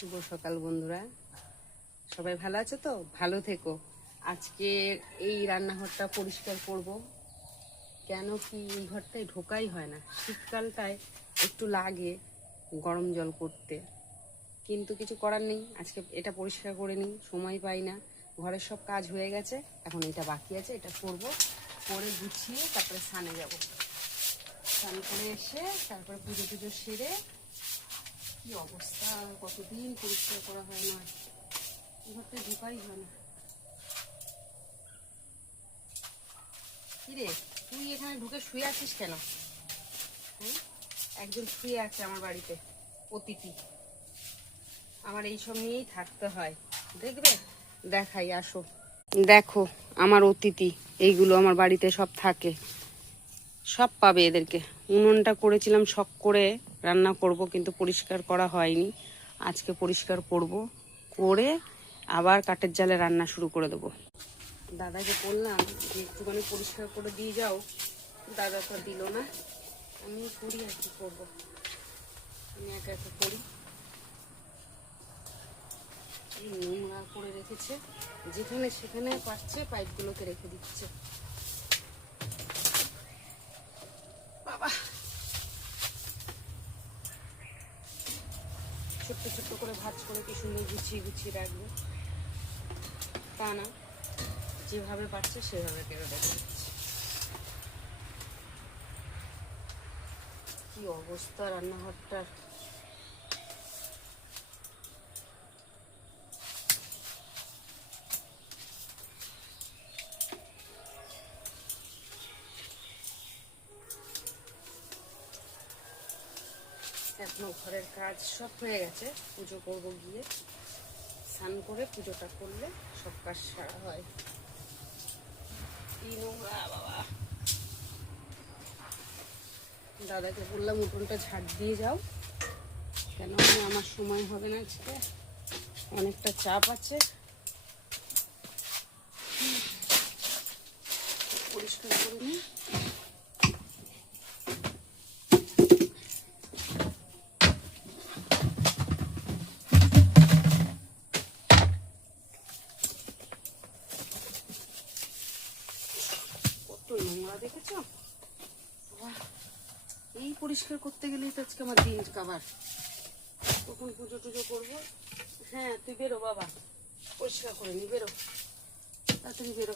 শুভ সকাল বন্ধুরা, সবাই ভালো আছো তো? ভালো থেকো। আজকে এই রান্নাঘরটা পরিষ্কার করব। কেন কি এই ঘরটায় ঢোকাই হয় না, শীতকালটায় একটু লাগে গরম জল করতে, কিন্তু কিছু করার নেই। আজকে এটা পরিষ্কার করে নিই, সময় পাই না। ঘরের সব কাজ হয়ে গেছে, এখন এটা বাকি আছে, এটা করব। করে গুছিয়ে তারপরে স্নানে যাব। স্নান করে এসে তারপরে পুজো টুজো সেরে, কি অবস্থা, কতদিন পরিষ্কার করা হয় না, ঘরটা ঢোকাই হয় না। কিরে, তুই এখানে ঢুকে শুয়ে আছিস কেন? একজন শুয়ে আছে আমার বাড়িতে, অতিথি। আমার এইসব নিয়েই থাকতে হয়, দেখবে? দেখাই, আসো দেখো আমার অতিথি। এইগুলো আমার বাড়িতে সব থাকে, সব পাবে এদেরকে। উনুনটা করেছিলাম শখ করে রান্না করব, কিন্তু পরিষ্কার করা হয়নি। আজকে পরিষ্কার করব, করে আবার কাঠের জালে রান্না শুরু করে দেবো। দাদাকে বললাম যে একটুখানি পরিষ্কার করে দিয়ে যাও, দাদা তো দিল না। আমি করি, আর কি করবো, আমি একা একা করি। নোংরা করে রেখেছে, যেখানে সেখানে পাচ্ছে পাইপগুলোকে রেখে দিচ্ছে। বাবা, ছোট্ট ছোট্ট করে ভাঁজ করে কি সুন্দর গুছিয়ে গুছিয়ে রাখবে, তা না, যেভাবে পাচ্ছে সেভাবে কেড়ে রেখে দিচ্ছে। কি অবস্থা রান্নাঘরটার। এখনো ঘরের কাজ সব হয়ে গেছে, পুজো করব গিয়ে। স্নান করে পুজোটা করলে সব কাজ সারা হয়। কি নোংরা বাবা। দাদাকে বললাম উঠোনটা ঝাড় দিয়ে যাও, কেন আমার সময় হবে না আজকে, অনেকটা চাপ আছে। পরিষ্কার করে নিই। কত নোংরা দেখেছ, এই পরিষ্কার করতে গেলেই তো আজকে আমার দিন কাবার। কখন পুজো টুজো করবো। হ্যাঁ তুই বেরো বাবা, পরিষ্কার করে নি, বেরো তাড়াতাড়ি বেরো।